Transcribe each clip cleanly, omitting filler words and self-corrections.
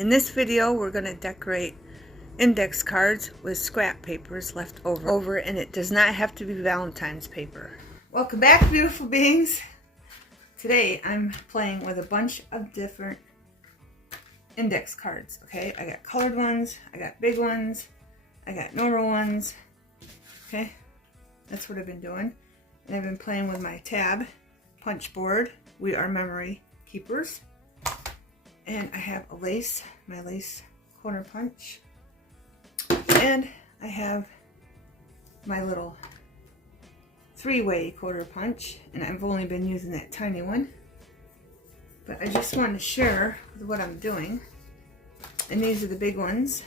In this video, we're going to decorate index cards with scrap papers left over, and it does not have to be Valentine's paper. Welcome back, beautiful beings. Today, I'm playing with a bunch of different index cards, okay? I got colored ones, I got big ones, I got normal ones, okay? That's what I've been doing. And I've been playing with my tab punch board. We are memory keepers. And I have a lace, my lace corner punch. And I have my little three-way quarter punch. And I've only been using that tiny one. But I just wanted to share what I'm doing. And these are the big ones.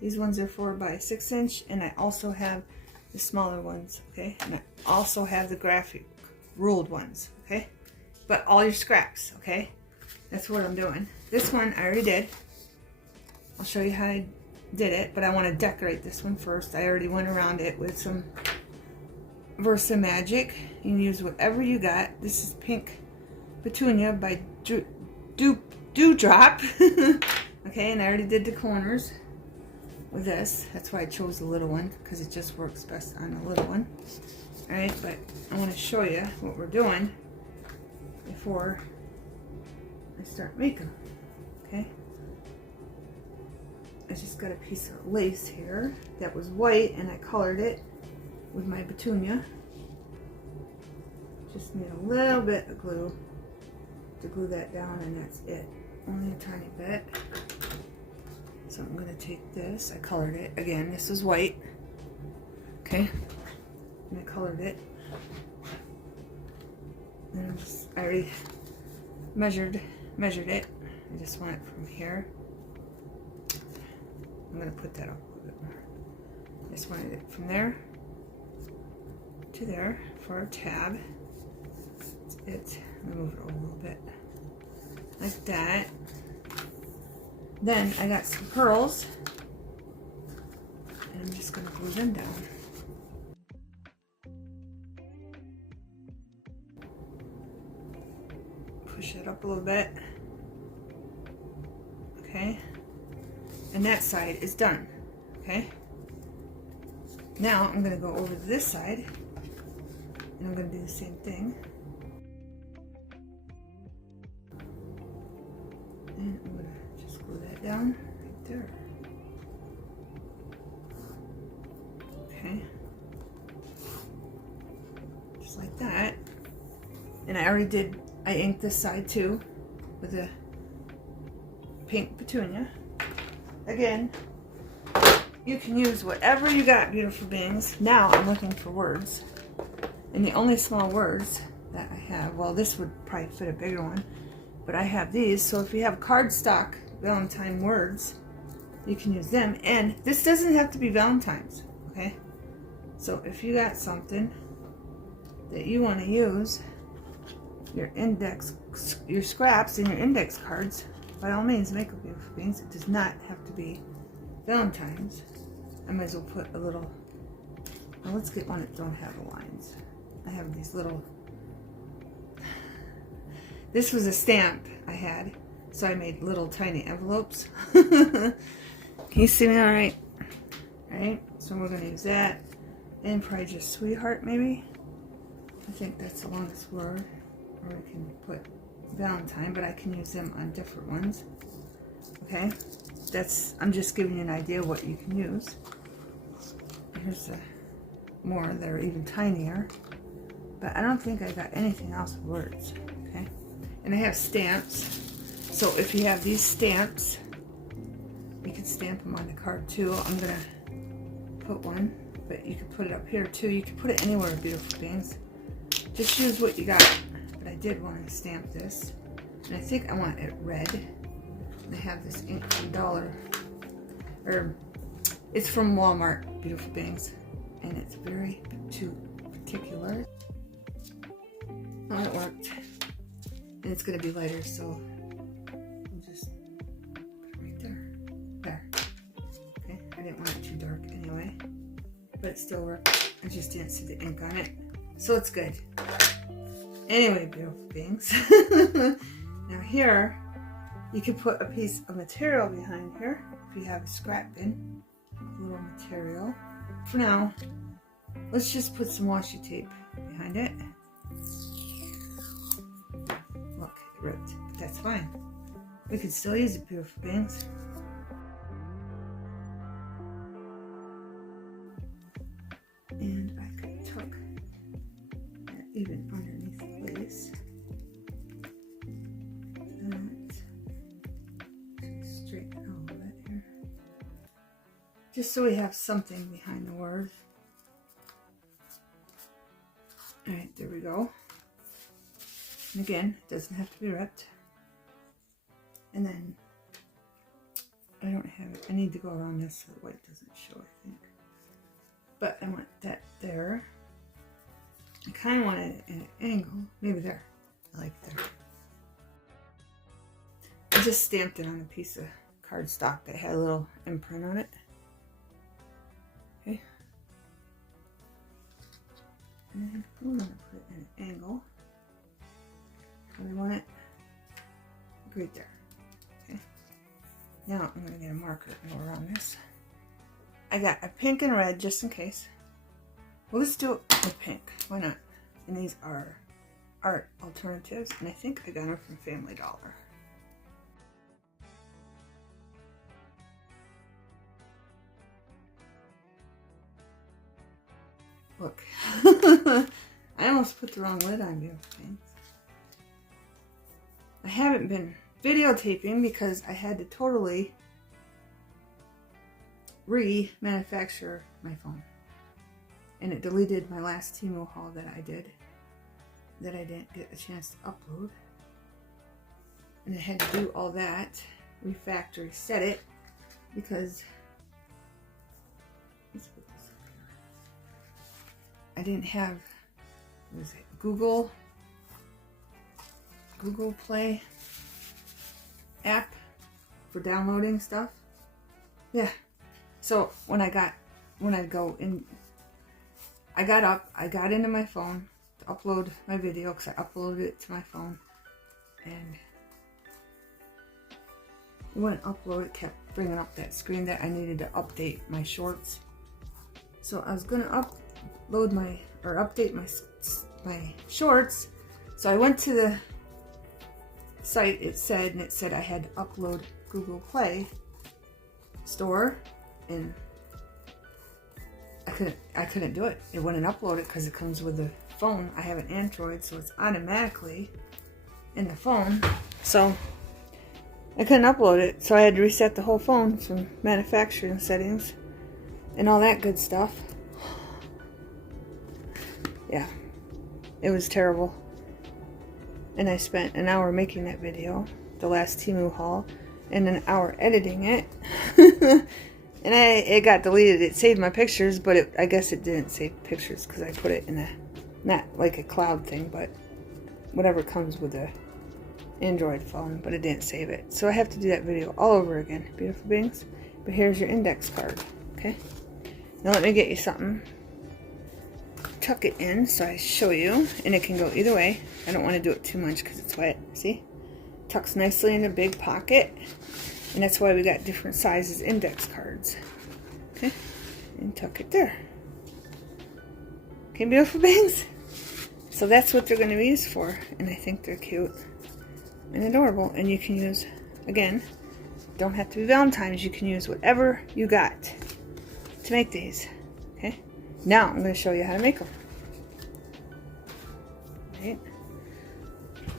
These ones are 4 by 6 inch. And I also have the smaller ones, okay? And I also have the graphic ruled ones, okay? But all your scraps, okay? That's what I'm doing. This one I already did. I'll show you how I did it, but I want to decorate this one first. I already went around it with some Versa Magic. You can use whatever you got. This is Pink Petunia by Dewdrop. Okay, and I already did the corners with this. That's why I chose the little one, because it just works best on the little one. Alright, but I want to show you what we're doing before I start making them. Okay, I just got a piece of lace here that was white and I colored it with my petunia. Just need a little bit of glue to glue that down, and that's it. Only a tiny bit. So I'm going to take this. I colored it again. This is white. Okay, and I colored it. And I already measured it. I just want it from here. I'm going to put that up a little bit more. I just wanted it from there to there for our tab. That's it. I'm going to move it over a little bit. Like that. Then I got some pearls. And I'm just going to glue them down. Push it up a little bit. Okay, and that side is done. Okay, now I'm going to go over to this side and I'm going to do the same thing, and I'm going to just glue that down right there. Okay, just like that. And I inked this side too with a Pink Petunia. Again, you can use whatever you got, beautiful beings. Now I'm looking for words, and the only small words that I have, well, this would probably fit a bigger one, but I have these. So if you have cardstock Valentine words, you can use them. And this doesn't have to be Valentine's, okay? So if you got something that you want to use, your scraps and your index cards, by all means, make a beautiful beings. It does not have to be Valentine's. I might as well put a little, well, let's get one that don't have the lines. I have these little, this was a stamp I had, so I made little tiny envelopes. Can you see me all right? Alright, so we're going to use that, and probably just sweetheart maybe. I think that's the longest word. Or we can put Valentine, but I can use them on different ones. Okay, I'm just giving you an idea of what you can use. Here's more that are even tinier, but I don't think I got anything else with words. Okay, and I have stamps, so if you have these stamps, you can stamp them on the card too. I'm gonna put one, but you can put it up here too. You can put it anywhere, beautiful beings. Just use what you got. But I did want to stamp this, and I think I want it red. And I have this ink from it's from Walmart, beautiful beings, and it's very particular. Oh, it worked, and it's going to be lighter, so I'll just put it right there. There. Okay, I didn't want it too dark anyway, but it still worked. I just didn't see the ink on it, so it's good. Anyway, beautiful beings. Now here You can put a piece of material behind here if you have a scrap bin, a little material. For now, let's just put some washi tape behind it. Look, it ripped, but that's fine. We can still use it, beautiful beings. And I could tuck that even underneath the lace. Straighten out a little bit here. Just so we have something behind the words. Alright, there we go. And again, it doesn't have to be ripped. And then, I don't have it. I need to go around this so the white doesn't show, I think. But I want that there. I kind of want it at an angle. Maybe there. I like it there. I just stamped it on a piece of cardstock that had a little imprint on it. Okay. And I'm going to put it at an angle. I want it right there. Okay. Now I'm going to get a marker and go around this. I got a pink and red just in case. Well, let's do it with pink. Why not? And these are art alternatives, and I think I got them from Family Dollar. Look, I almost put the wrong lid on you. Okay. I haven't been videotaping because I had to totally remanufacture my phone. And it deleted my last Temu haul that I did that I didn't get a chance to upload. And I had to do all that, refactory set it, because let's put this up here. I didn't have, what was it, Google Play app for downloading stuff. Yeah. So when I got up, I got into my phone to upload my video because I uploaded it to my phone, and when it uploaded, it kept bringing up that screen that I needed to update my shorts. So I was gonna update my shorts. So I went to the site. It said I had to upload Google Play Store, and I couldn't do it. It wouldn't upload it because it comes with the phone. I have an Android, so it's automatically in the phone. So I couldn't upload it. So I had to reset the whole phone from manufacturing settings and all that good stuff. Yeah, it was terrible. And I spent an hour making that video, the last Temu haul, and an hour editing it. And it got deleted. It saved my pictures, but I guess it didn't save pictures because I put it in not like a cloud thing, but whatever comes with the Android phone, but it didn't save it. So I have to do that video all over again, beautiful beings. But here's your index card, okay? Now let me get you something. Tuck it in so I show you, and it can go either way. I don't want to do it too much because it's wet, see? Tucks nicely in a big pocket. And that's why we got different sizes index cards. Okay? And tuck it there. Okay, beautiful beings? So that's what they're going to be used for. And I think they're cute and adorable. And you can use, again, don't have to be Valentine's. You can use whatever you got to make these. Okay? Now I'm going to show you how to make them. Right?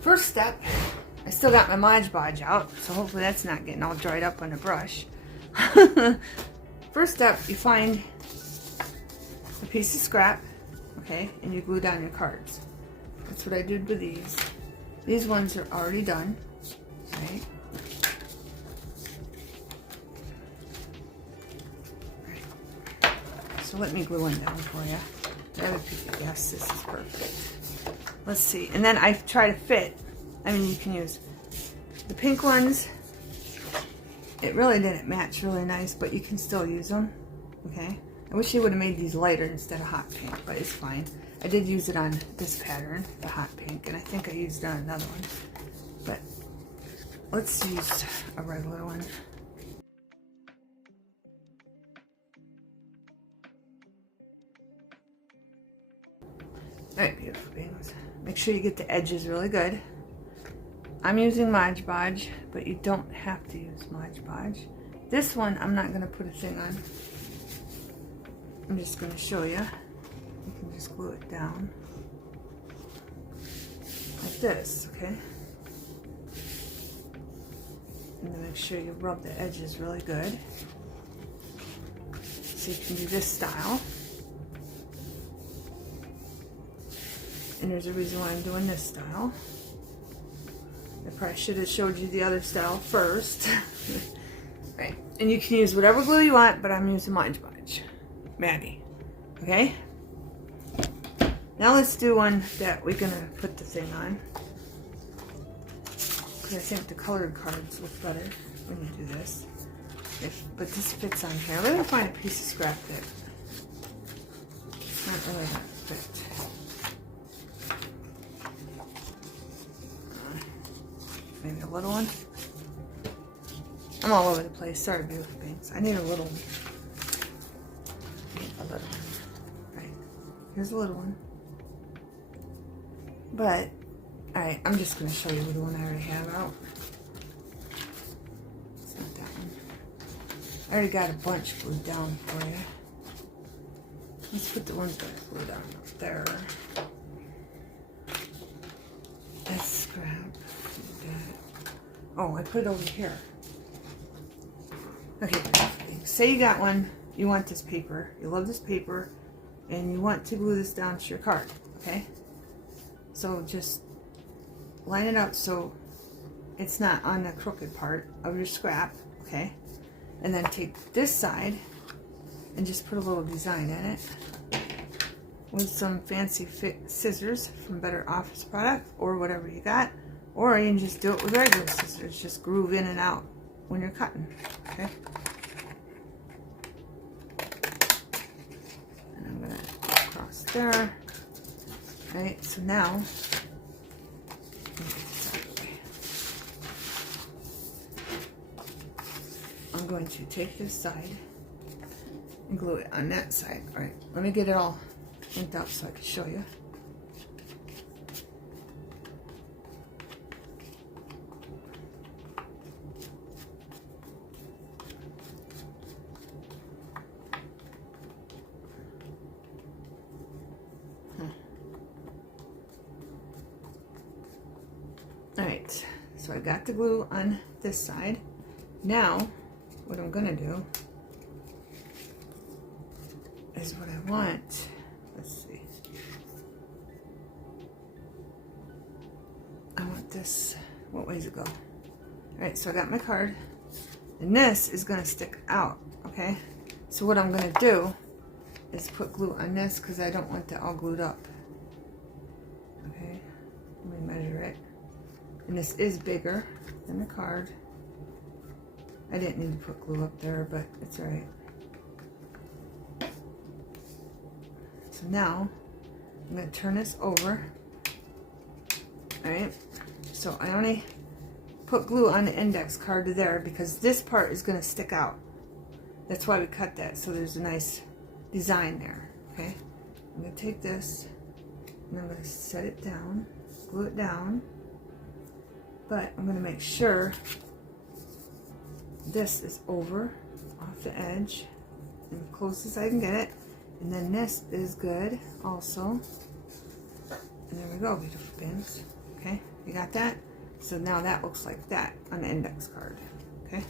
First step, I still got my Mod Podge out, so hopefully that's not getting all dried up on the brush. First step, you find a piece of scrap, okay, and you glue down your cards. That's what I did with these. These ones are already done, right? So let me glue one down for you. Yes, this is perfect. Let's see, and then I try to fit. I mean, you can use the pink ones. It really didn't match really nice, but you can still use them, okay? I wish you would have made these lighter instead of hot pink, but it's fine. I did use it on this pattern, the hot pink, and I think I used it on another one. But let's use a regular one. Alright, beautiful beings. Make sure you get the edges really good. I'm using Mod Podge, but you don't have to use Mod Podge. This one, I'm not going to put a thing on. I'm just going to show you. You can just glue it down. Like this, okay? And then make sure you rub the edges really good. So you can do this style. And there's a reason why I'm doing this style. I probably should have showed you the other style first. Right. And you can use whatever glue you want, but I'm using Mod Podge. Maggie. Okay? Now let's do one that we're going to put the thing on. Because I think the colored cards look better when you do this. But this fits on here. Let me find a piece of scrap that it's not really that fit. Maybe a little one. I'm all over the place. Sorry, beautiful beings. I need a little one. A little one. Right. Here's a little one. But, alright, I'm just going to show you the one I already have out. It's not that one. I already got a bunch glued down for you. Let's put the ones that I glued down up there. That's scrap. Oh, I put it over here. Okay, say you got one, you want this paper, you love this paper, and you want to glue this down to your card, okay? So just line it up so it's not on the crooked part of your scrap, okay? And then take this side and just put a little design in it with some fancy scissors from Better Office Product or whatever you got. Or you can just do it with regular scissors. Just groove in and out when you're cutting. Okay? And I'm going to go across there. Right, so now, let me get this out of the way. I'm going to take this side and glue it on that side. Alright, let me get it all inked up so I can show you. Alright, so I got the glue on this side. Now, what I'm going to do is what I want. Let's see. I want this. What way does it go? Alright, so I got my card. And this is going to stick out, okay? So what I'm going to do is put glue on this because I don't want that all glued up. Okay, let me measure it. And this is bigger than the card. I didn't need to put glue up there, but it's alright. So now, I'm going to turn this over. Alright, so I only put glue on the index card to there because this part is going to stick out. That's why we cut that, so there's a nice design there. Okay, I'm going to take this and I'm going to set it down, glue it down. But I'm going to make sure this is over off the edge and close as I can get it. And then this is good also. And there we go, beautiful pins. Okay, you got that? So now that looks like that on the index card. Okay,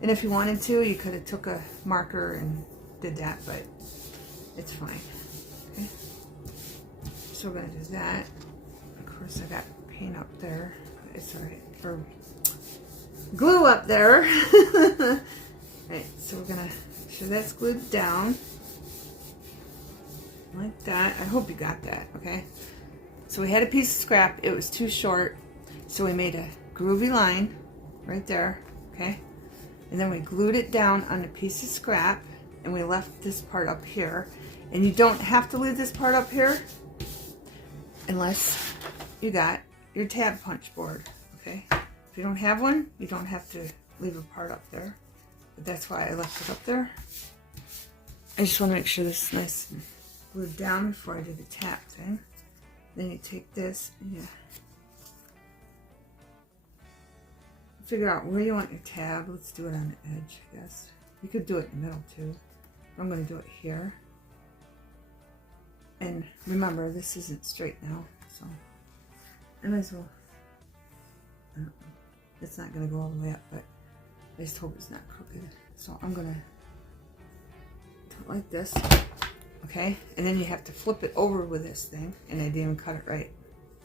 and if you wanted to, you could have took a marker and did that, but it's fine. Okay, so we're going to do that. Of course, I got paint up there. It's alright, or glue up there. Right, so we're gonna make sure that's glued down like that. I hope you got that, okay? So we had a piece of scrap, it was too short, so we made a groovy line right there, okay? And then we glued it down on a piece of scrap, and we left this part up here. And you don't have to leave this part up here unless you got your tab punch board, okay? If you don't have one, you don't have to leave a part up there. But that's why I left it up there. I just want to make sure this is nice and glued down before I do the tap thing. Then you take this and you figure out where you want your tab. Let's do it on the edge, I guess. You could do it in the middle too. I'm going to do it here. And remember, this isn't straight now, so I might as well. I don't know. It's not going to go all the way up, but I just hope it's not crooked. So I'm going to do it like this. Okay, and then you have to flip it over with this thing, and I didn't even cut it right.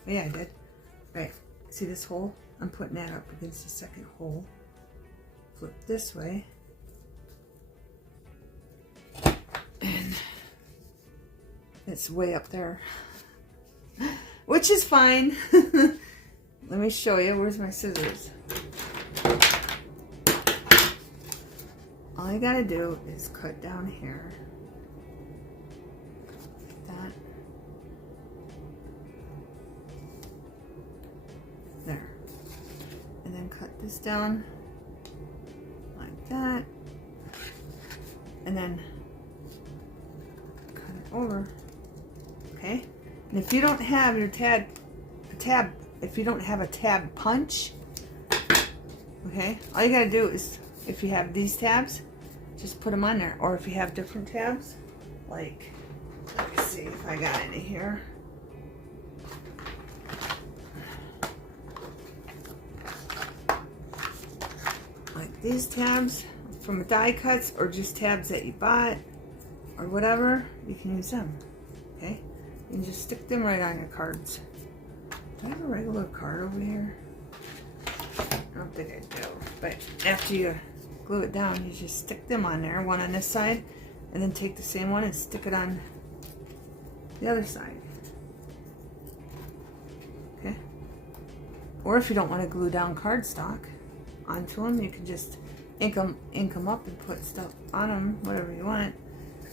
Oh, yeah, I did. Right, see this hole? I'm putting that up against the second hole. Flip this way. And it's way up there. Which is fine. Let me show you. Where's my scissors? All I gotta do is cut down here. That. There. And then cut this down like that. And then cut it over. Okay? And if you don't have your if you don't have a tab punch, okay, all you gotta do is, if you have these tabs, just put them on there. Or if you have different tabs, like, let me see if I got any here. Like these tabs from die cuts, or just tabs that you bought, or whatever, you can use them. Okay? You can just stick them right on your cards. Do I have a regular card over here? I don't think I do. But after you glue it down, you just stick them on there, one on this side, and then take the same one and stick it on the other side. Okay? Or if you don't want to glue down cardstock onto them, you can just ink them up and put stuff on them, whatever you want,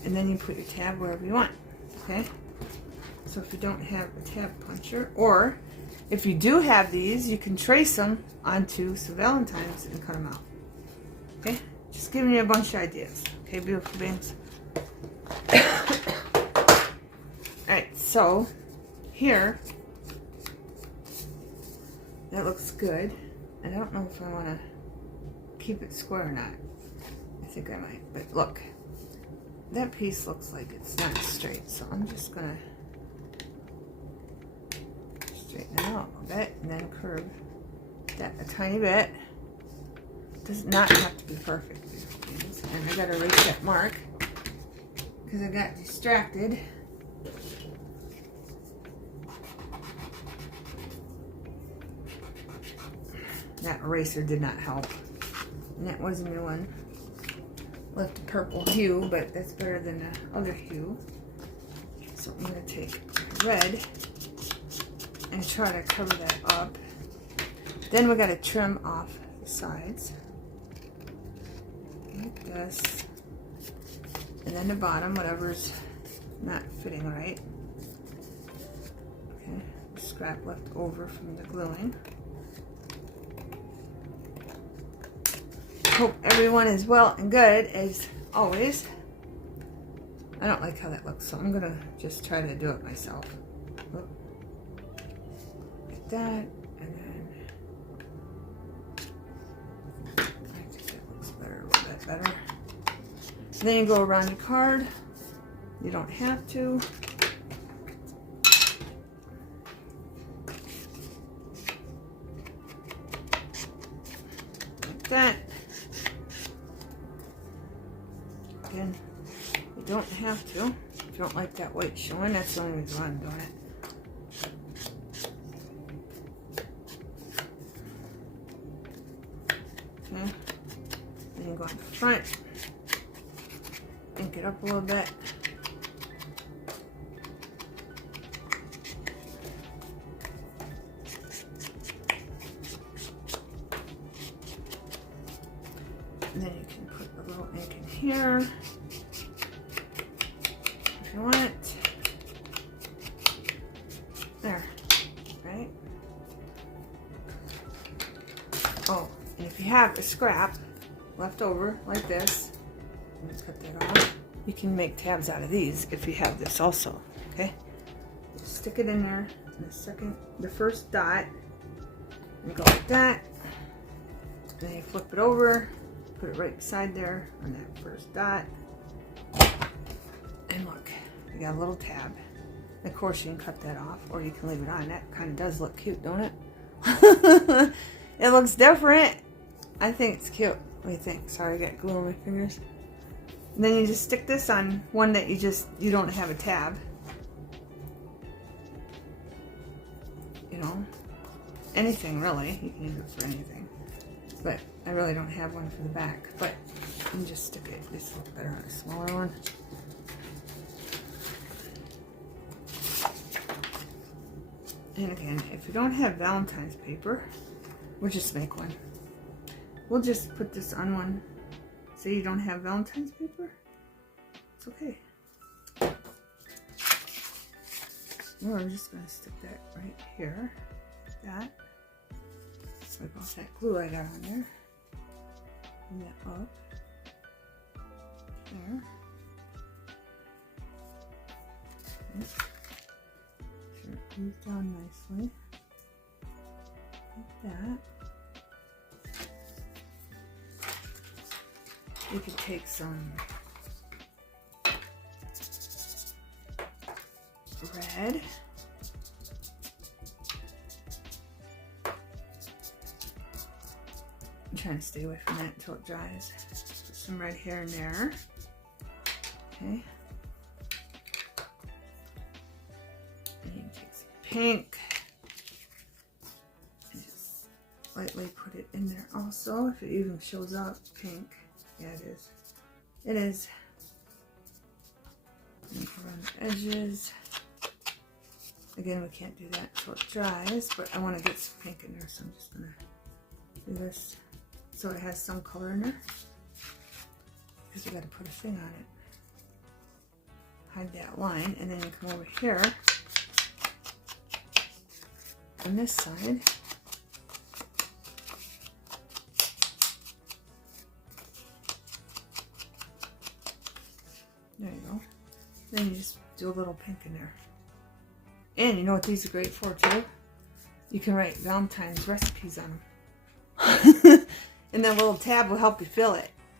and then you put your tab wherever you want. Okay? So if you don't have a tab puncher, or if you do have these, you can trace them onto some Valentines and cut them out. Okay? Just giving you a bunch of ideas. Okay, beautiful beings? Alright, so here, that looks good. I don't know if I want to keep it square or not. I think I might. But look, that piece looks like it's not straight, so I'm just going to straighten it out a bit and then curve that a tiny bit. It does not have to be perfect. And I got to erase that mark because I got distracted. That eraser did not help. And that was a new one. Left a purple hue, but that's better than the other hue. So I'm going to take red and try to cover that up. Then we got to trim off the sides like this, and then the bottom, whatever's not fitting right. Okay, scrap left over from the gluing. Hope everyone is well and good as always. I don't like how that looks, so I'm gonna just try to do it myself. Like that, and then I think that looks better, a little bit better. And then you go around your card. You don't have to. Like that. Again, you don't have to. If you don't like that white showing, that's the only reason why I'm doing it. Okay. Then you go on the front. Ink it up a little bit. And then you can put a little ink in here if you want. There, right? have a scrap left over like this, let's cut that off. You can make tabs out of these if you have this also, okay? Just stick it in there in the first dot, and go like that. And then you flip it over, put it right beside there on that first dot. And look, you got a little tab. Of course, you can cut that off, or you can leave it on. That kind of does look cute, don't it? It looks different. I think it's cute. What do you think? Sorry, I got glue on my fingers. And then you just stick this on one that you don't have a tab. You know, anything really. You can use it for anything. But I really don't have one for the back. But you can just stick it. This looks better on a smaller one. And again, if you don't have Valentine's paper, we'll just make one. We'll just put this on one. Say you don't have Valentine's paper, it's okay. Well, I'm just going to stick that right here, like that. Wipe off that glue I got on there. And that up. There. Okay. Sure it glues down nicely. Like that. You could take some red. I'm trying to stay away from that until it dries. Put some red here and there. Okay. And you can take some pink. And just lightly put it in there also, if it even shows up pink. Yeah, it is. It is. And around the edges. Again, we can't do that until it dries, but I want to get some pink in there, so I'm just going to do this so it has some color in there. Because we got to put a thing on it. Hide that line, and then you come over here on this side. There you go. Then you just do a little pink in there. And you know what these are great for too? You can write Valentine's recipes on them. And that little tab will help you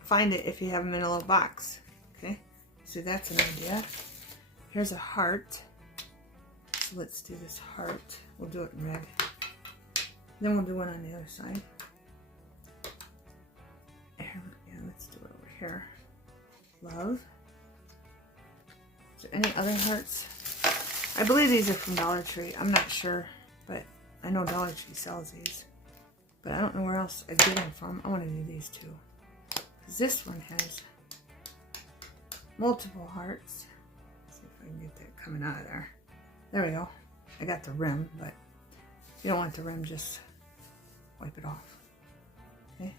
find it if you have them in a little box. Okay, so that's an idea. Here's a heart. So let's do this heart. We'll do it in red. Then we'll do one on the other side. Yeah, let's do it over here. Love. Is there any other hearts? I believe these are from Dollar Tree. I'm not sure, but I know Dollar Tree sells these. But I don't know where else I get them from. I want to do these two. Because this one has multiple hearts. Let's see if I can get that coming out of there. There we go. I got the rim, but if you don't want the rim, just wipe it off. Okay?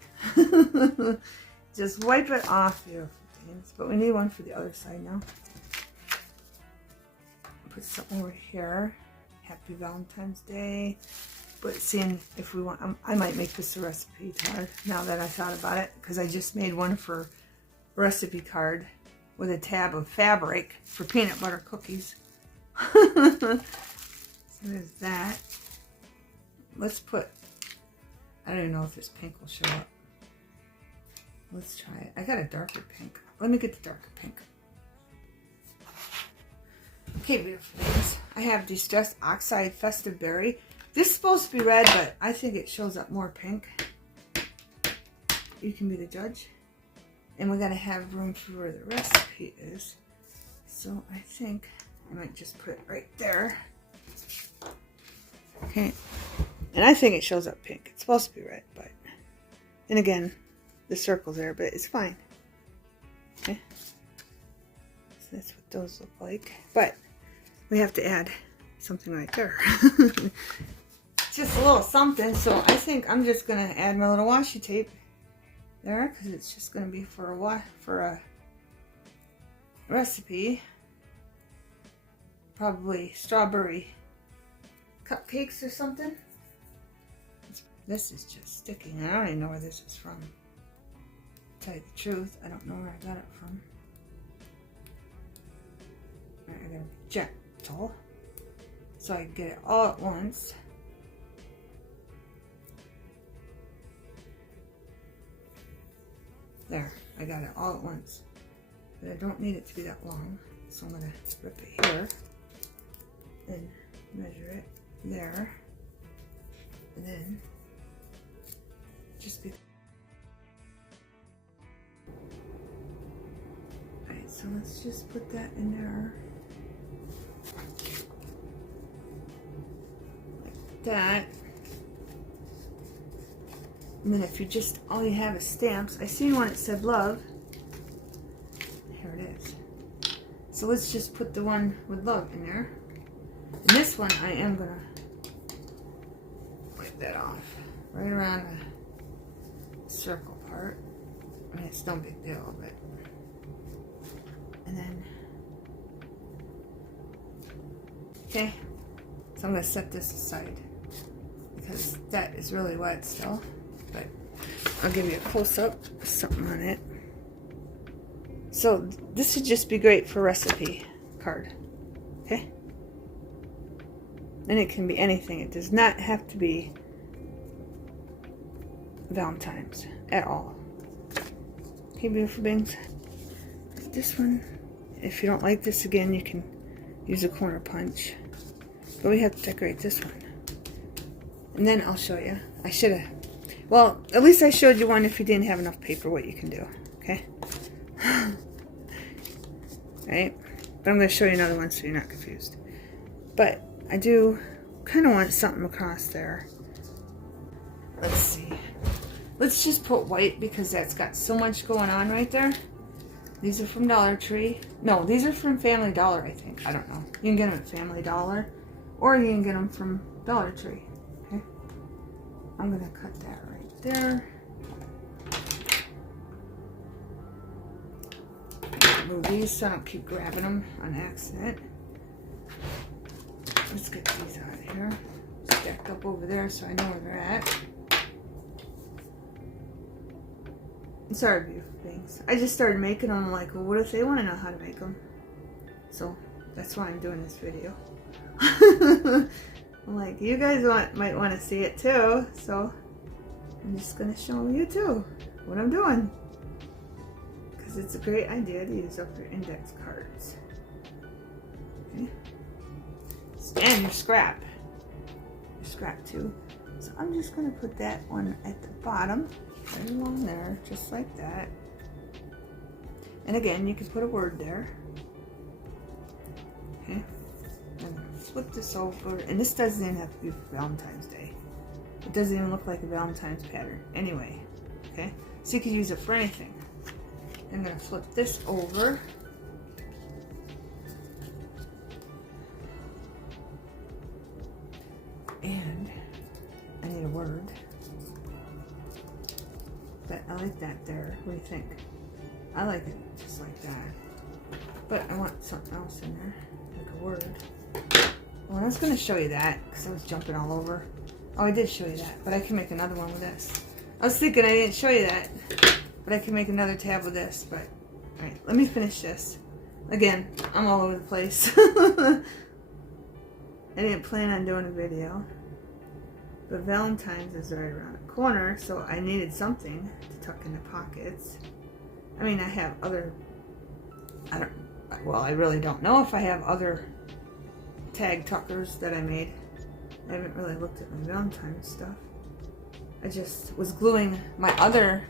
Just wipe it off, beautiful things. But we need one for the other side now. Put something over here. Happy Valentine's Day. But seeing if we want, I might make this a recipe card now that I thought about it, because I just made one for recipe card with a tab of fabric for peanut butter cookies. So there's that. Let's put, I don't even know if this pink will show up. Let's try it. I got a darker pink. Let me get the darker pink. Okay, beautiful things. I have Distressed Oxide Festive Berry. This is supposed to be red, but I think it shows up more pink. You can be the judge. And we're going to have room for where the recipe is. So I think I might just put it right there. Okay. And I think it shows up pink. It's supposed to be red, but... And again, the circle's there, but it's fine. Okay. So that's what those look like. But we have to add something right there. Just a little something, so I think I'm just going to add my little washi tape there, because it's just going to be for a recipe. Probably strawberry cupcakes or something. This is just sticking. I don't even know where this is from. To tell you the truth, I don't know where I got it from. Alright, I gotta be gentle so I can get it all at once. There, I got it all at once. But I don't need it to be that long, so I'm gonna rip it here and measure it there, and then just be. Alright, so let's just put that in there like that. And then if you just, all you have is stamps. I seen one that said love. Here it is. So let's just put the one with love in there. And this one I am gonna wipe that off. Right around the circle part. I mean, it's no big deal, but. And then. Okay. So I'm gonna set this aside because that is really wet still. But I'll give you a close-up with something on it. So this would just be great for recipe card, okay? And it can be anything. It does not have to be Valentine's at all. Okay, beautiful beings. This one, if you don't like this again, you can use a corner punch. But we have to decorate this one. And then I'll show you. I should have. Well, at least I showed you one if you didn't have enough paper, what you can do, okay? Right? But I'm going to show you another one so you're not confused. But I do kind of want something across there. Let's see. Let's just put white because that's got so much going on right there. These are from Dollar Tree. No, these are from Family Dollar, I think. I don't know. You can get them at Family Dollar or you can get them from Dollar Tree. Okay? I'm going to cut that right there. Move these so I don't keep grabbing them on accident. Let's get these out of here. Stacked up over there so I know where they're at. Sorry, beautiful things. I just started making them. Like, well, what if they want to know how to make them? So that's why I'm doing this video. I'm like, you guys might want to see it too, so I'm just going to show you too what I'm doing. Because it's a great idea to use up your index cards. Okay. And your scrap. Your scrap too. So I'm just going to put that one at the bottom, right along there, just like that. And again, you can put a word there. Okay. And flip this over, and this doesn't even have to be for Valentine's Day. It doesn't even look like a Valentine's pattern anyway. Okay, so you could use it for anything. I'm going to flip this over. And I need a word. But I like that there. What do you think? I like it just like that. But I want something else in there, like a word. Well, I was going to show you that because I was jumping all over. Oh, I did show you that, but I can make another one with this. I was thinking I didn't show you that, but I can make another tab with this. But all right, let me finish this. Again, I'm all over the place. I didn't plan on doing a video, but Valentine's is right around the corner, so I needed something to tuck in the pockets. I mean, I have other. Well, I really don't know if I have other tag tuckers that I made. I haven't really looked at my Valentine's stuff. I just was gluing my other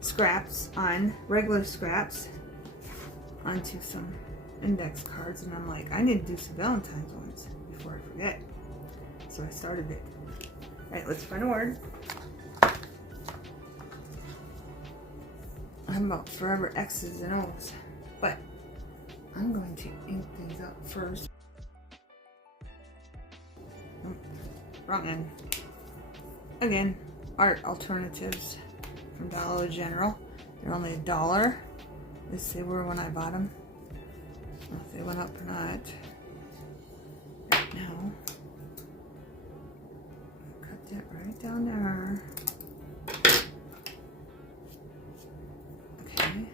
scraps on, regular scraps, onto some index cards, and I'm like, I need to do some Valentine's ones before I forget. So I started it. Alright, let's find a word. I'm about forever X's and O's, but I'm going to ink things up first. Oh, wrong end. Again, art alternatives from Dollar General. They're only $1. Let's see where when I bought them. I don't know if they went up or not. Right now, cut that right down there. Okay.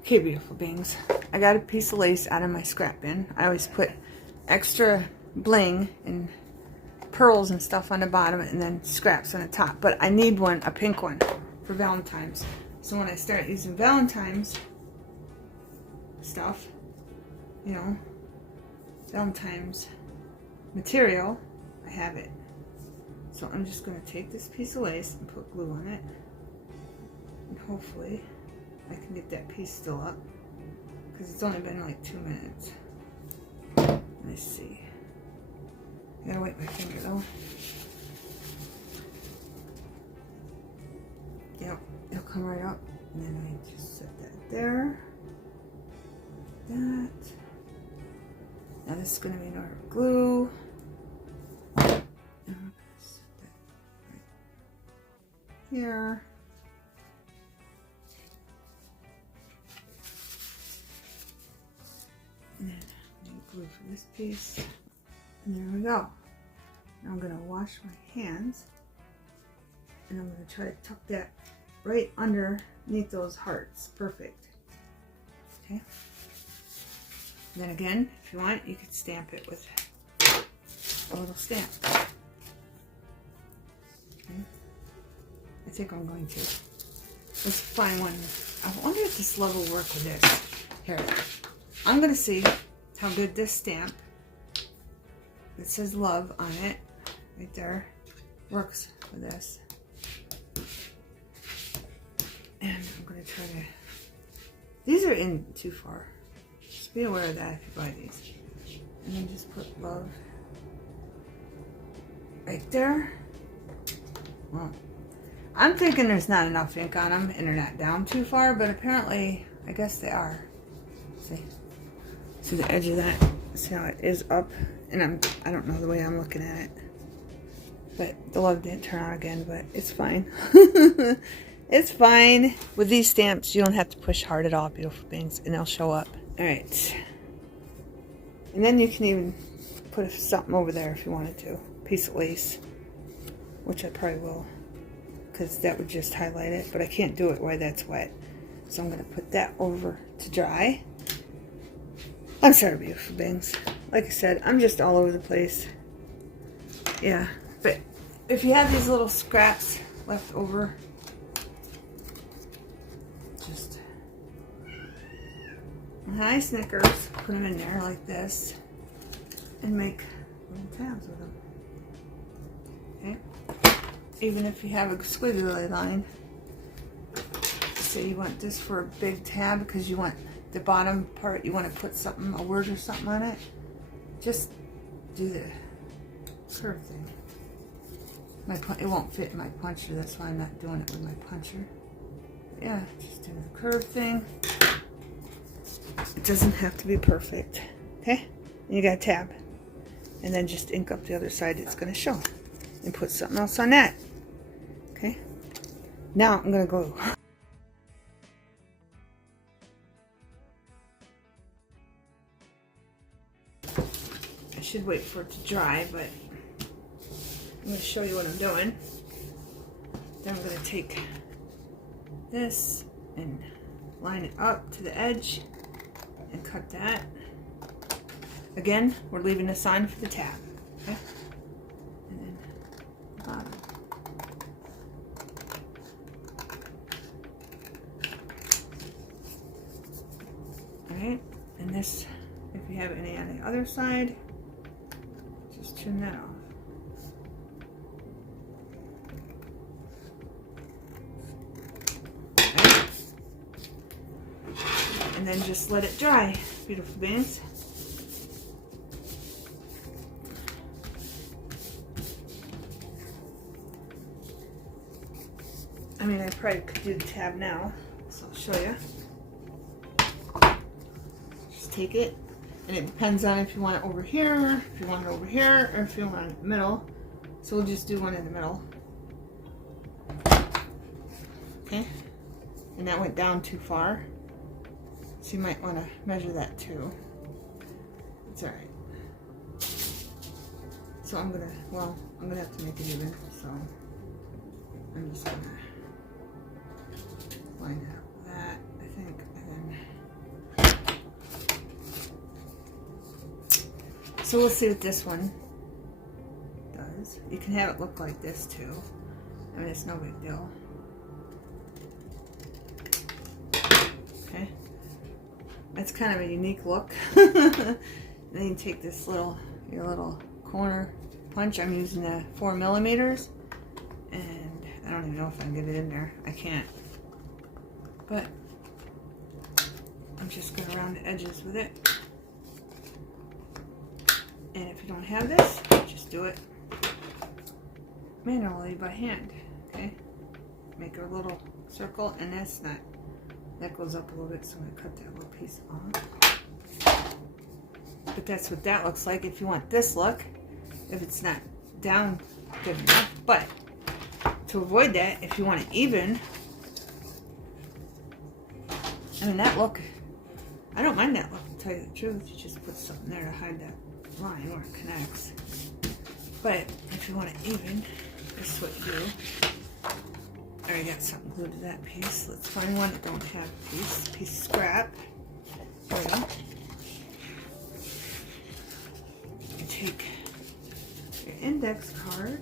Okay, beautiful beings. I got a piece of lace out of my scrap bin. I always put extra bling and pearls and stuff on the bottom and then scraps on the top. But I need one, a pink one, for Valentine's. So when I start using Valentine's stuff, you know, Valentine's material, I have it. So I'm just going to take this piece of lace and put glue on it. And hopefully I can get that piece still up. Because it's only been like 2 minutes. Let's see. I gotta wipe my finger though. Yep, it'll come right up. And then I just set that there. Like that. Now this is gonna be our glue. And I'm gonna set that right here. And then I need glue for this piece. And there we go. Now I'm going to wash my hands. And I'm going to try to tuck that right underneath those hearts. Perfect. Okay. And then again, if you want, you could stamp it with a little stamp. Okay. I think I'm going to. Let's find one. I wonder if this love will work with this. Here. I'm going to see how good this stamp that says love on it, right there, works with this. And I'm going to try to, these are in too far. Just be aware of that if you buy these. And then just put love right there. Well, I'm thinking there's not enough ink on them and they're not down too far, but apparently, I guess they are. See the edge of that? See how it is up? And I don't know the way I'm looking at it. But the love didn't turn on again, but it's fine. It's fine. With these stamps, you don't have to push hard at all, beautiful beings, and they'll show up. Alright. And then you can even put something over there if you wanted to. A piece of lace. Which I probably will. Because that would just highlight it. But I can't do it while that's wet. So I'm going to put that over to dry. I'm sorry, beautiful beings. Like I said, I'm just all over the place. Yeah, but if you have these little scraps left over, just hi Snickers, put them in there like this, and make little tabs with them. Okay. Even if you have a squiggly line, say you want this for a big tab because you want the bottom part, you want to put something, a word or something on it, just do the curve thing. It won't fit in my puncher, that's why I'm not doing it with my puncher. But yeah, just do the curve thing. It doesn't have to be perfect. Okay? And you got a tab. And then just ink up the other side it's going to show. And put something else on that. Okay? Now I'm going to glue. I should wait for it to dry, but I'm going to show you what I'm doing. Then I'm going to take this and line it up to the edge and cut that. Again, we're leaving this on for the tab. Okay? And then the bottom. Alright, and this, if you have any on the other side, just trim that off. Okay. And then just let it dry, beautiful beings. I mean, I probably could do the tab now, so I'll show you. Just take it, and it depends on if you want it over here, if you want it over here, or if you want it in the middle. So we'll just do one in the middle. Okay? And that went down too far. So you might want to measure that too. It's alright. So I'm gonna have to make it even, so I'm just gonna line it up with that, I think, and then, so we'll see what this one does. You can have it look like this too. I mean, it's no big deal. Okay, that's kind of a unique look. Then you take this your little corner punch. I'm using the 4mm, and I don't even know if I can get it in there. I can't, but I'm just going around the edges with it. And if you don't have this, just do it manually by hand. Okay, make a little circle, and that goes up a little bit, so I'm going to cut that little piece off. But that's what that looks like if you want this look, if it's not down good enough. But to avoid that, if you want it even, I mean, that look, I don't mind that look, to tell you the truth. You just put something there to hide that line where it connects. But if you want it even, this is what you do. I already got something glued to that piece. Let's find one that don't have a piece of scrap. There we go. You take your index card.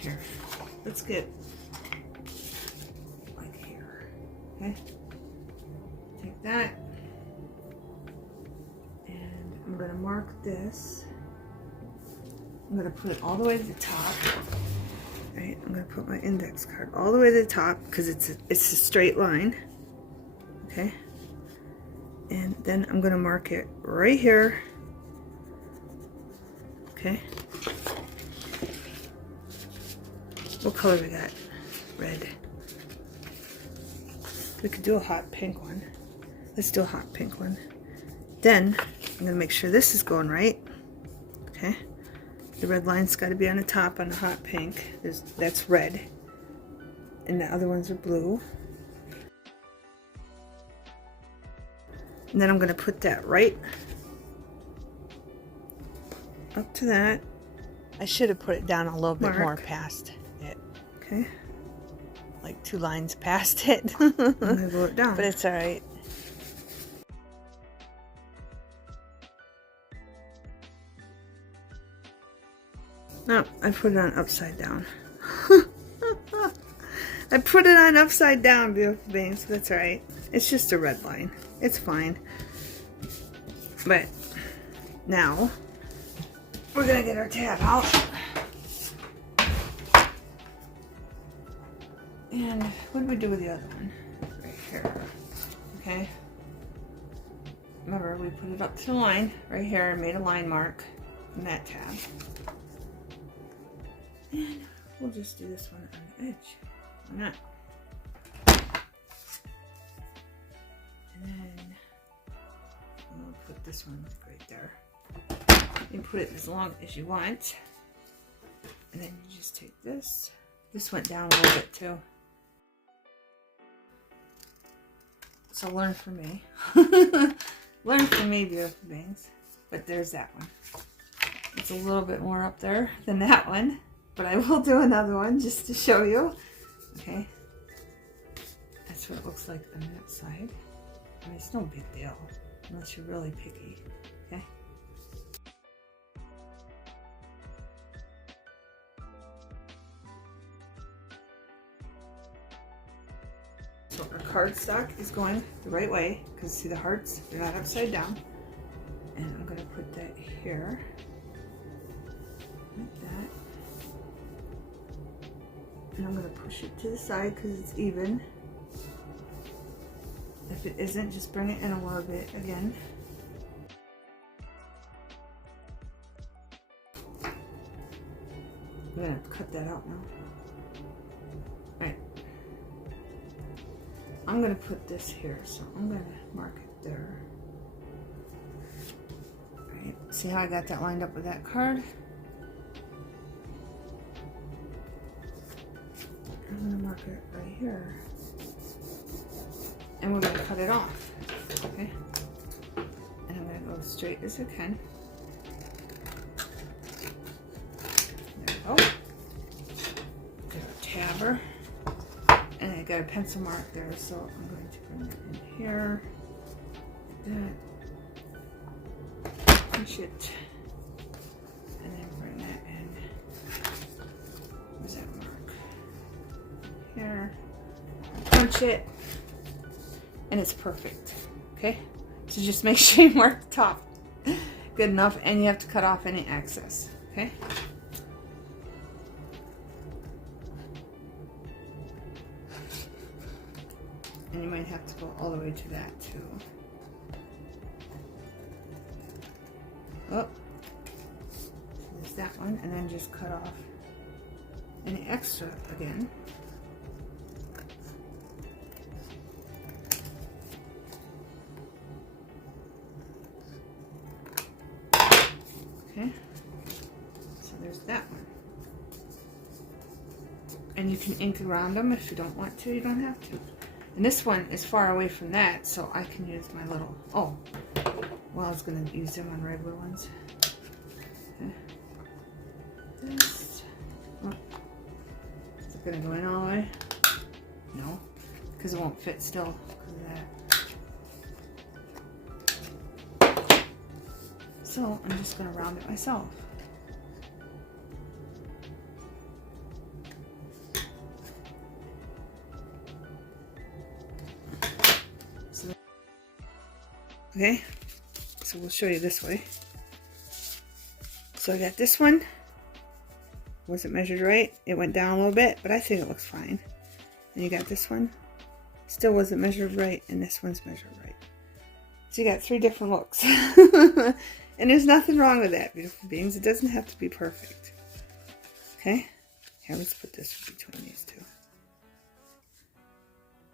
Here, let's get like here. Okay, take that, and I'm going to mark this. I'm going to put it all the way to the top. Right, I'm going to put my index card all the way to the top because it's a straight line. Okay, and then I'm going to mark it right here. Okay, what color we got? Red. We could do a hot pink one. Let's do a hot pink one. Then I'm going to make sure this is going right. Okay, the red line's got to be on the top on the hot pink. That's red, and the other ones are blue. And then I'm going to put that right up to that. I should have put it down a little bit more past it. Okay, like 2 lines past it. I'm going to glue it down, but it's all right. No, I put it on upside down. I put it on upside down, beautiful beings. That's all right. It's just a red line. It's fine. But now we're gonna get our tab out. And what did we do with the other one? Right here. Okay. Remember, we put it up to the line right here and made a line mark in that tab. And we'll just do this one on the edge. Why not? And then we'll put this one right there. You put it as long as you want. And then you just take this. This went down a little bit too. So learn from me. Learn from me, beautiful beings. But there's that one. It's a little bit more up there than that one. But I will do another one just to show you. Okay. That's what it looks like on that side. I mean, it's no big deal unless you're really picky. Okay. So our cardstock is going the right way because see the hearts, they're not upside down. And I'm going to put that here. Like that. And I'm going to push it to the side because it's even. If it isn't, just bring it in a little bit again. I'm going to have to cut that out now. Alright. I'm going to put this here, so I'm going to mark it there. Alright, see how I got that lined up with that card? I'm going to mark it right here. And we're going to cut it off. Okay? And I'm going to go straight as I can. There we go. Got a tabber. And I got a pencil mark there, so I'm going to bring that in here. That. Push it. And then bring that in. Where's that mark? Here. Punch it. And it's perfect. Okay? So just make sure you mark the top good enough, and you have to cut off any excess. Okay? And you might have to go all the way to that too. Oh, so there's that one, and then just cut off any extra again. Okay, so there's that one. And you can ink around them if you don't want to, you don't have to. And this one is far away from that, so I can use my little, oh, well, I was going to use them on regular ones. Okay. This, oh. Is it going to go in all the way? No, because it won't fit still because of that. So I'm just going to round it myself. Okay, so we'll show you this way. So I got this one. Wasn't measured right. It went down a little bit, but I think it looks fine. And you got this one. Still wasn't measured right, and this one's measured right. So you got 3 different looks. And there's nothing wrong with that, beautiful beings. It doesn't have to be perfect. Okay? Here, let's put this between these two.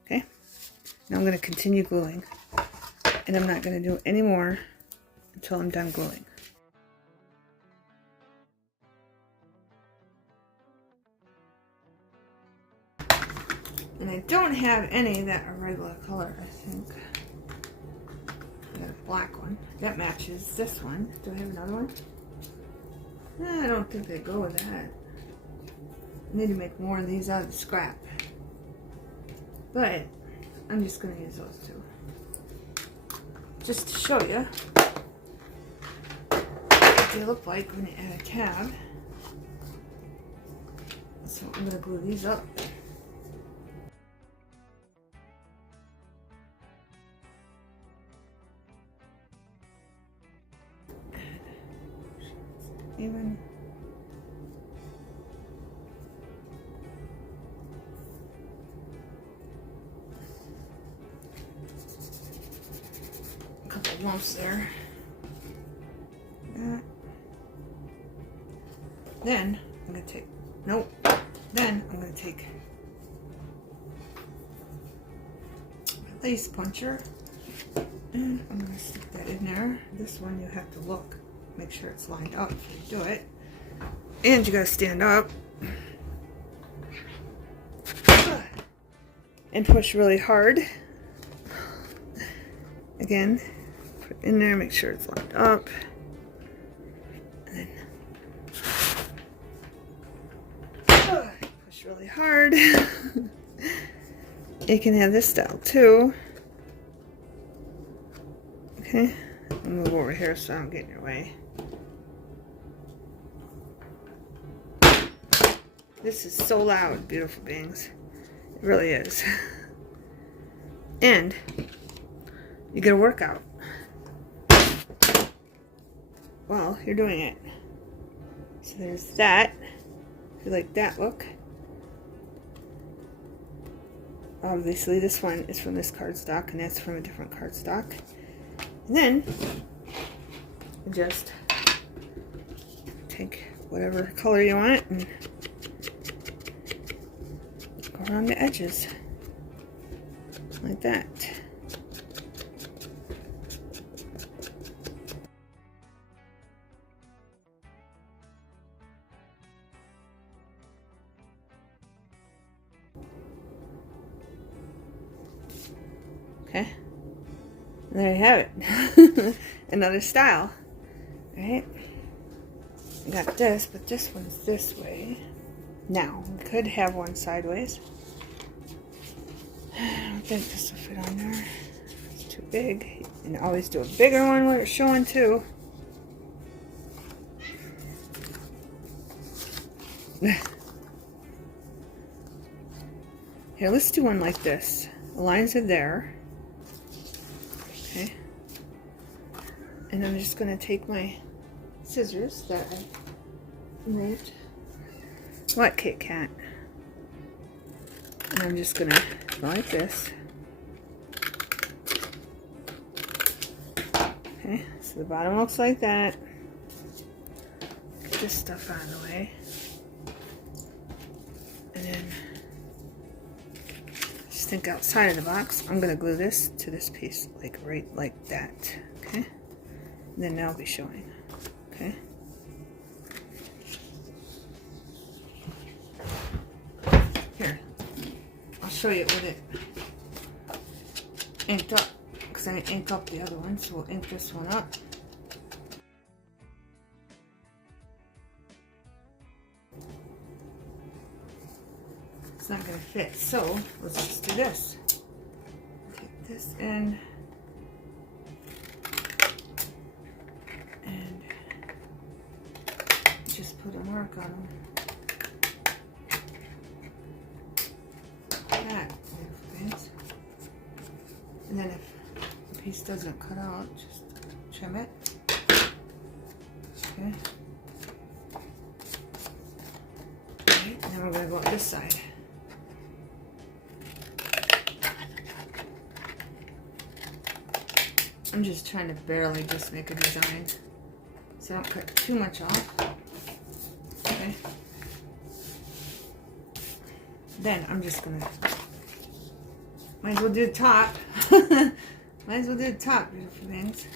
Okay? Now I'm going to continue gluing. And I'm not going to do any more until I'm done gluing. And I don't have any that are regular color, I think. I got a black one. That matches this one. Do I have another one? I don't think they go with that. I need to make more of these out of scrap. But I'm just going to use those two. Just to show you what they look like when you add a tab. So I'm going to glue these up. Even. Couple lumps there. That. Then I'm going to take, nope. Then I'm going to take my lace puncher and I'm going to stick that in there. This one you have to look, make sure it's lined up before you do it. And you got to stand up and push really hard. Again. In there, make sure it's lined up. And then push really hard. You can have this style too. Okay, I'll move over here so I don't get in your way. This is so loud, beautiful beings. It really is. And you get a workout. Well, you're doing it. So there's that. If you like that look. Obviously this one is from this cardstock and that's from a different cardstock. And then you just take whatever color you want and go around the edges. Like that. Okay, there you have it. Another style. Right? I got this, but this one's this way. Now, we could have one sideways. I don't think this will fit on there. It's too big. And always do a bigger one when it's showing too. Here, let's do one like this. The lines are there. Okay. And I'm just going to take my scissors that I made. What, Kit Kat? And I'm just going to go like this. Okay, so the bottom looks like that. Get this stuff out of the way. And then just think outside of the box. I'm going to glue this to this piece, like right like that. Okay? And then that'll be showing. Okay? Here. I'll show you with it inked up. Because I didn't ink up the other one, so we'll ink this one up. It's not going to fit, so let's just do this. Take this in and just put a mark on them. Like that, things. And then if the piece doesn't cut out, just trim it. Okay. Okay, and then we're going to go up this side. I'm just trying to barely just make a design so I don't cut too much off. Okay. Then I'm just gonna, might as well do the top. Might as well do the top, beautiful things.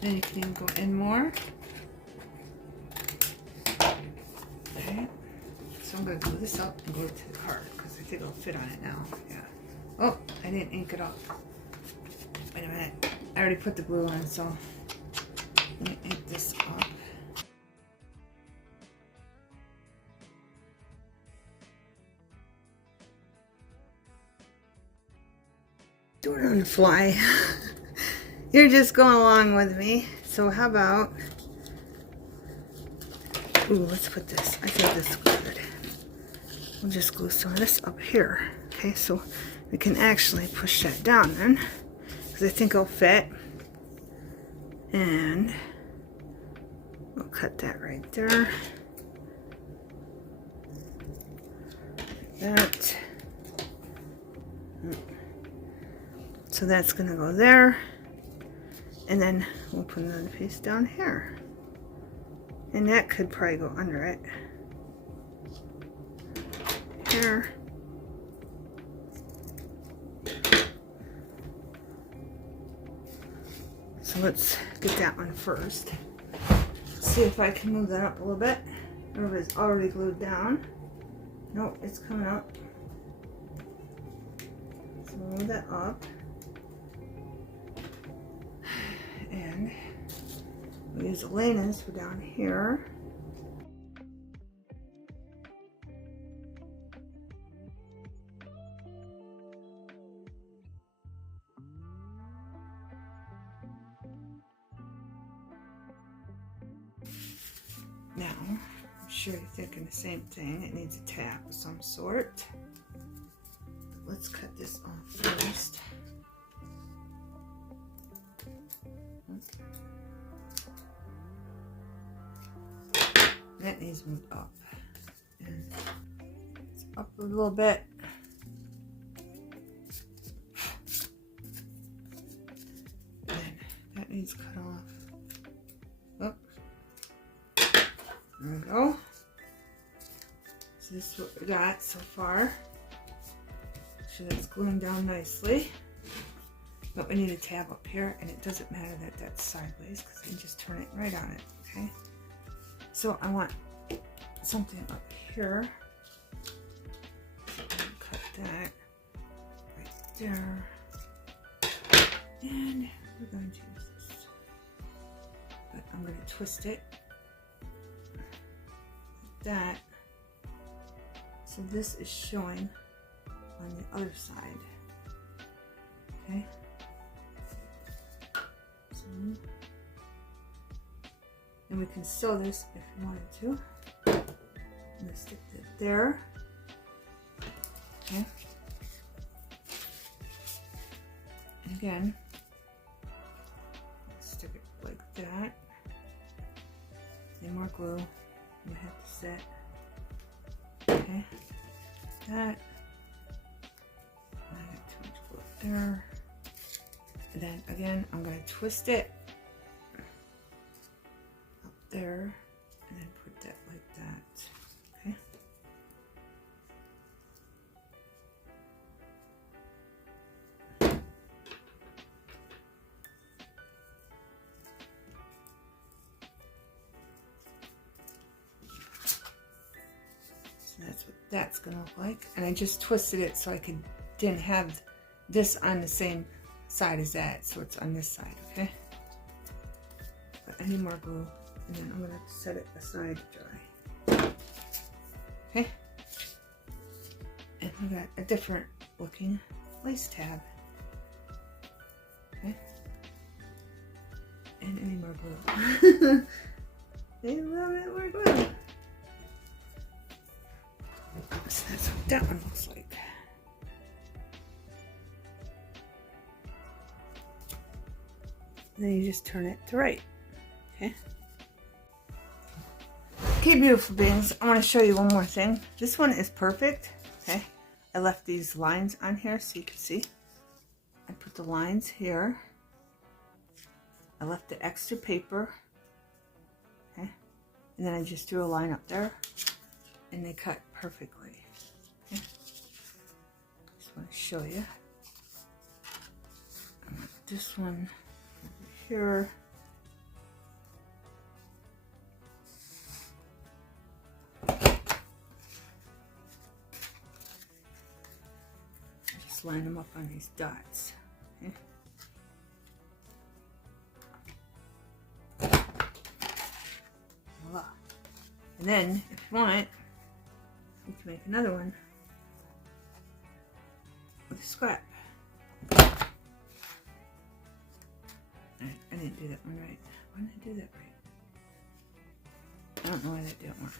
Then you can even go in more. Okay. So I'm gonna glue this up and glue it to the card because I think it'll fit on it now. Yeah. Oh, I didn't ink it up. Wait a minute. I already put the glue on, so let me ink this up. Do it on the fly. You're just going along with me. So how about, ooh, let's put this. I think this is good. We'll just glue some of this up here. Okay, so we can actually push that down then, because I think it'll fit. And we'll cut that right there. Like that. So that's going to go there. And then we'll put another piece down here. And that could probably go under it. Here. So let's get that one first. See if I can move that up a little bit. Or if it's already glued down. Nope, it's coming up. So we'll move that up. And we'll use Elena's for down here. Now, I'm sure you're thinking the same thing. It needs a tab of some sort. Let's cut this off first. That needs moved up. And it's up a little bit. And that needs cut off. Oh. There we go. So this is what we got so far. So that's gluing down nicely. But we need a tab up here, and it doesn't matter that that's sideways because I can just turn it right on it, okay? So I want something up here. Cut that right there. And we're going to use this. But I'm going to twist it like that. So this is showing on the other side. Okay. So, and we can sew this if you wanted to. I'm going to stick it there. Okay. And again, stick it like that. Any more glue you have to set. Okay. That. I got too much glue up there. And then again, I'm going to twist it up there and then put that like that. Okay. So that's what that's going to look like. And I just twisted it so I didn't have this on the same side as that, so it's on this side, okay? But I need more glue, and then I'm gonna set it aside to dry. Okay? And we got a different looking lace tab. Okay? And any more glue. They love it, more glue. So that's what that one looks like. Then you just turn it to right. Okay. Okay, beautiful beings. I want to show you one more thing. This one is perfect. Okay. I left these lines on here so you can see. I put the lines here. I left the extra paper. Okay. And then I just drew a line up there. And they cut perfectly. Okay. Just want to show you. This one here. Just line them up on these dots. Okay. Voila. And then, if you want, you can make another one with a scrap. I didn't do that one right. Why didn't I do that right? I don't know why that didn't work.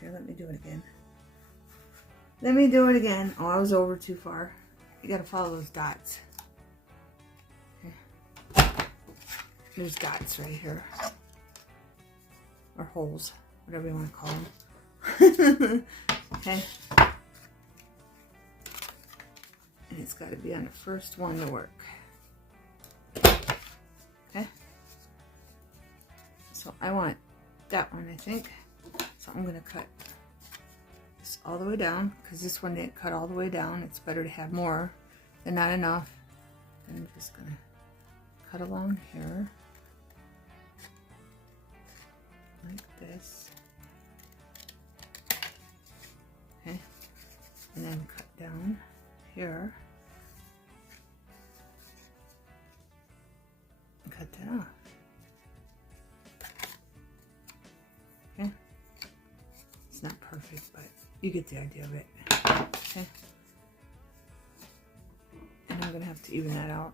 Here, let me do it again. Let me do it again. Oh, I was over too far. You gotta follow those dots. Okay. There's dots right here. Or holes. Whatever you want to call them. Okay. And it's got to be on the first one to work. Okay. So I want that one, I think. So I'm going to cut this all the way down because this one didn't cut all the way down. It's better to have more than not enough. And I'm just going to cut along here like this. Okay. And then cut down here. And cut that off. Okay. It's not perfect, but you get the idea of it. Okay. And I'm gonna have to even that out.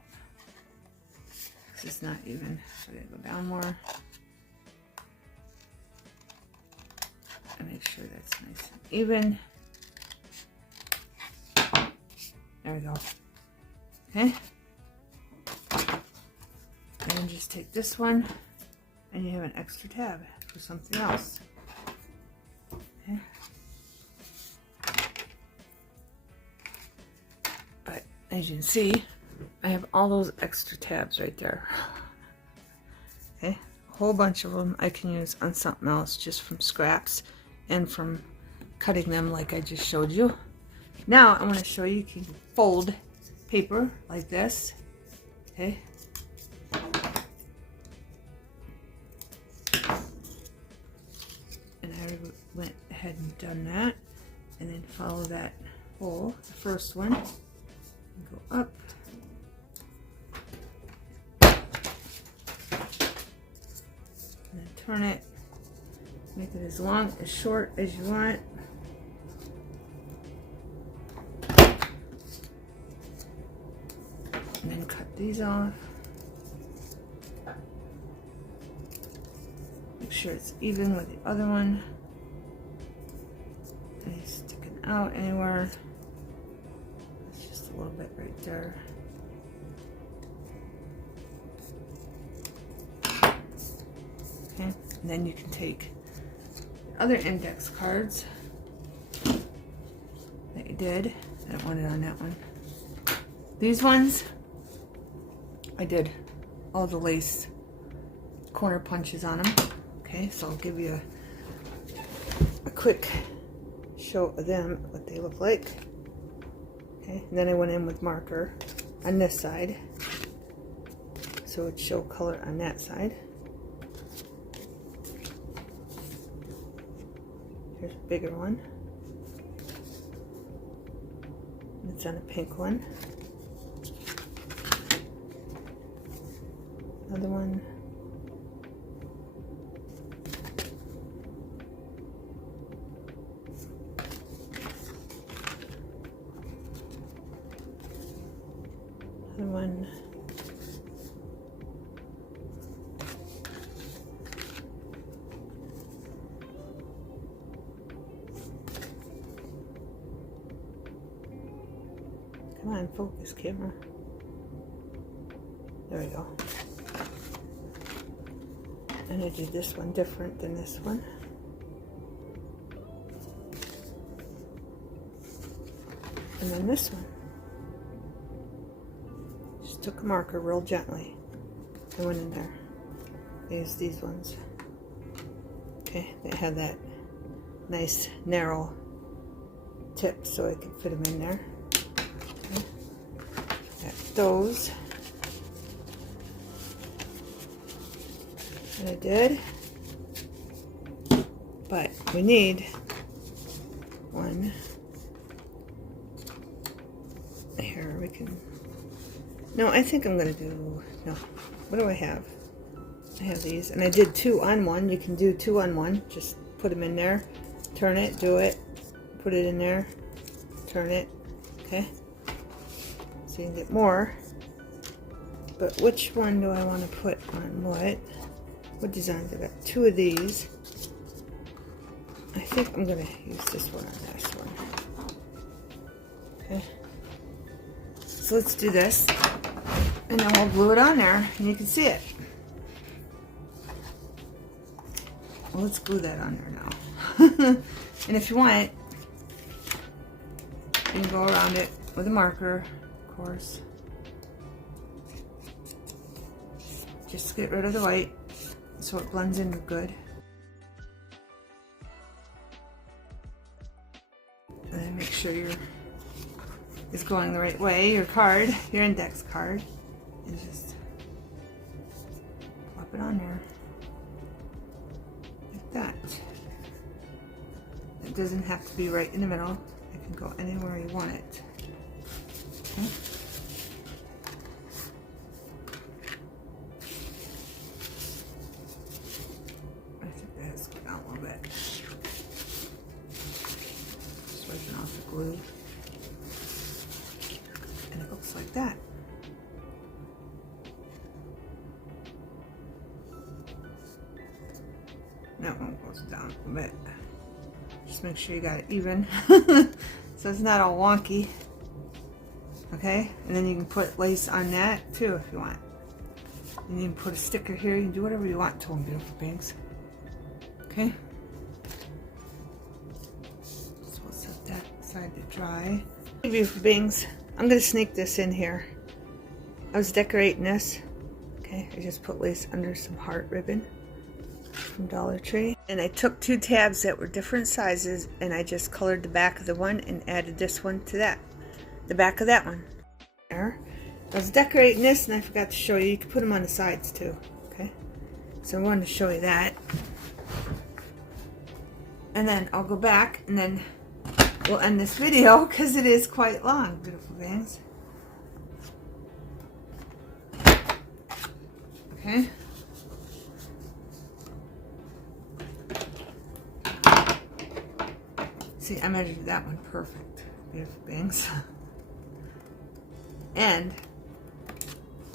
It's not even. So I'm gonna go down more. And make sure that's nice and even. There we go. Okay. And then just take this one and you have an extra tab for something else. Okay. But as you can see, I have all those extra tabs right there. Okay. A whole bunch of them I can use on something else just from scraps and from cutting them like I just showed you. Now I want to show you can fold paper like this. Okay. And I went ahead and done that. And then follow that hole, the first one, go up, and then turn it, make it as long, as short as you want. And then cut these off. Make sure it's even with the other one. Any sticking out anywhere. It's just a little bit right there. Okay, and then you can take the other index cards that you did. I don't want it on that one. These ones, I did all the lace corner punches on them. Okay, so I'll give you a quick show of them, what they look like. Okay, and then I went in with marker on this side, so it would show color on that side. Here's a bigger one. It's on a pink one. Another one. Another one. Come on, focus, camera. There we go. And I did this one different than this one. And then this one. Just took a marker real gently and went in there. Used these ones. Okay, they had that nice narrow tip so I could fit them in there. Okay. Got those. And I did, but we need one here. We can, no, I think I'm gonna do, no, what do I have? I have these, and I did 2 on 1. You can do 2 on 1, just put them in there, turn it, do it, put it in there, turn it, okay, so you can get more. But which one do I want to put on what? What designs? I got 2 of these. I think I'm going to use this one on this one. Okay. So let's do this. And then we'll glue it on there and you can see it. Well, let's glue that on there now. And if you want, you can go around it with a marker, of course. Just get rid of the white so it blends in good. And then make sure it's going the right way, your card, your index card. And just plop it on there. Like that. It doesn't have to be right in the middle. It can go anywhere you want it. Okay. Glue, and it looks like that. That one goes down a bit. Just make sure you got it even so it's not all wonky. Okay, and then you can put lace on that too if you want. And you can put a sticker here. You can do whatever you want to them, beautiful beings. Okay. To dry. Beautiful beings, I'm going to sneak this in here. I was decorating this. Okay, I just put lace under some heart ribbon from Dollar Tree. And I took 2 tabs that were different sizes and I just colored the back of the one and added this one to that. The back of that one. There. I was decorating this and I forgot to show you. You can put them on the sides too. Okay, so I wanted to show you that. And then I'll go back and then we'll end this video because it is quite long, beautiful beings. Okay. See, I measured that one perfect, beautiful beings. And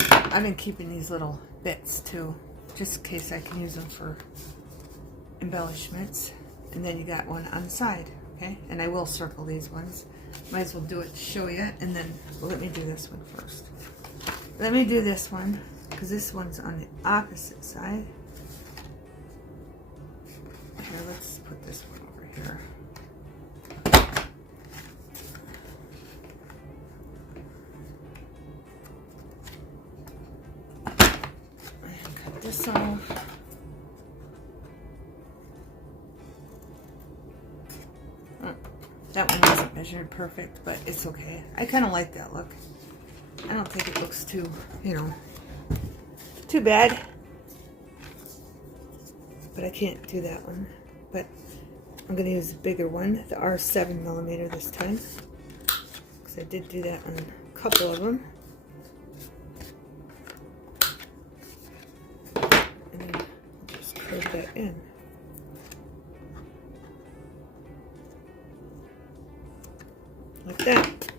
I've been keeping these little bits too, just in case I can use them for embellishments. And then you got one on the side, okay? And I will circle these ones. Might as well do it to show you. And then, well, let me do this one first. Let me do this one, because this one's on the opposite side. Here, let's put this one over here. And cut this off. That one wasn't measured perfect, but it's okay. I kind of like that look. I don't think it looks too, you know, too bad. But I can't do that one. But I'm going to use the bigger one, the R7mm this time. Because I did do that on a couple of them. And then I'll just curve that in. Like that.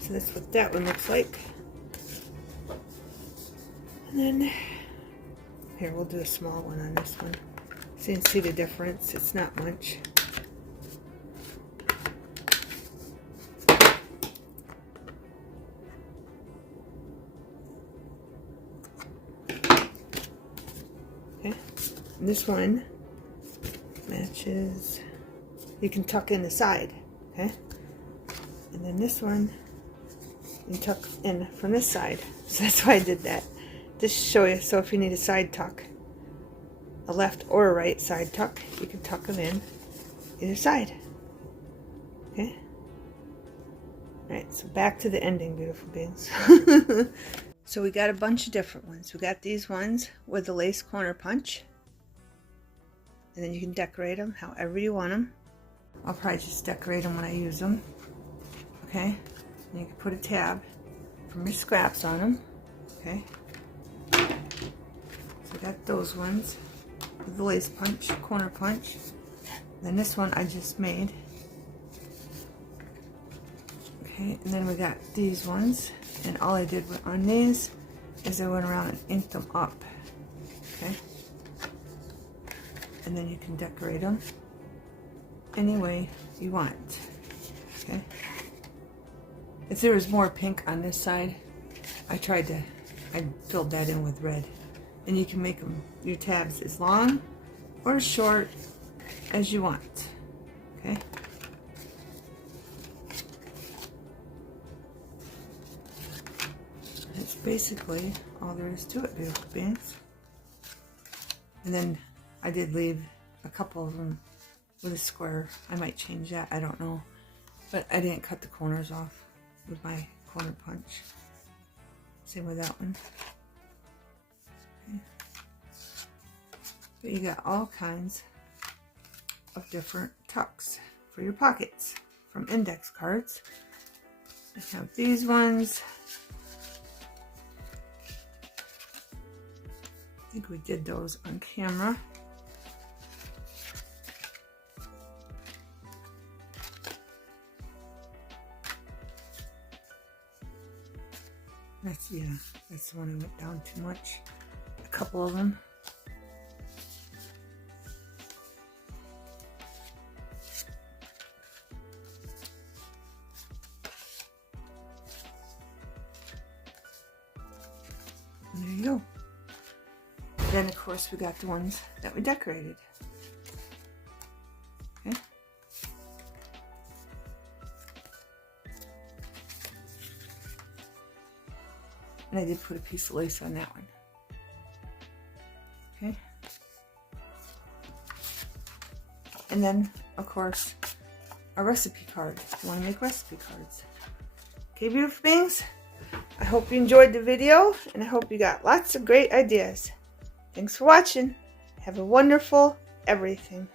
So that's what that one looks like. And then here, we'll do a small one on this one. So you can see the difference. It's not much. Okay. And this one matches. You can tuck in the side. Okay. And then this one, you tuck in from this side. So that's why I did that. Just to show you. So if you need a side tuck, a left or a right side tuck, you can tuck them in either side. Okay? Alright, so back to the ending, beautiful beings. So we got a bunch of different ones. We got these ones with the lace corner punch. And then you can decorate them however you want them. I'll probably just decorate them when I use them. Okay, and you can put a tab from your scraps on them. Okay, so I got those ones with the lace punch, corner punch. Then this one I just made. Okay, and then we got these ones, and all I did on these is I went around and inked them up. Okay, and then you can decorate them any way you want. Okay. If there was more pink on this side, I filled that in with red. And you can make them, your tabs, as long or as short as you want. Okay? That's basically all there is to it, beautiful beings. And then I did leave a couple of them with a square. I might change that, I don't know. But I didn't cut the corners off with my corner punch. Same with that one. Okay. But you got all kinds of different tucks for your pockets from index cards. I have these ones. I think we did those on camera. That's the one I went down too much. A couple of them. And there you go. Then of course we got the ones that we decorated. Okay. And I did put a piece of lace on that one. Okay. And then, of course, a recipe card. You want to make recipe cards. Okay, beautiful beings? I hope you enjoyed the video, and I hope you got lots of great ideas. Thanks for watching. Have a wonderful everything.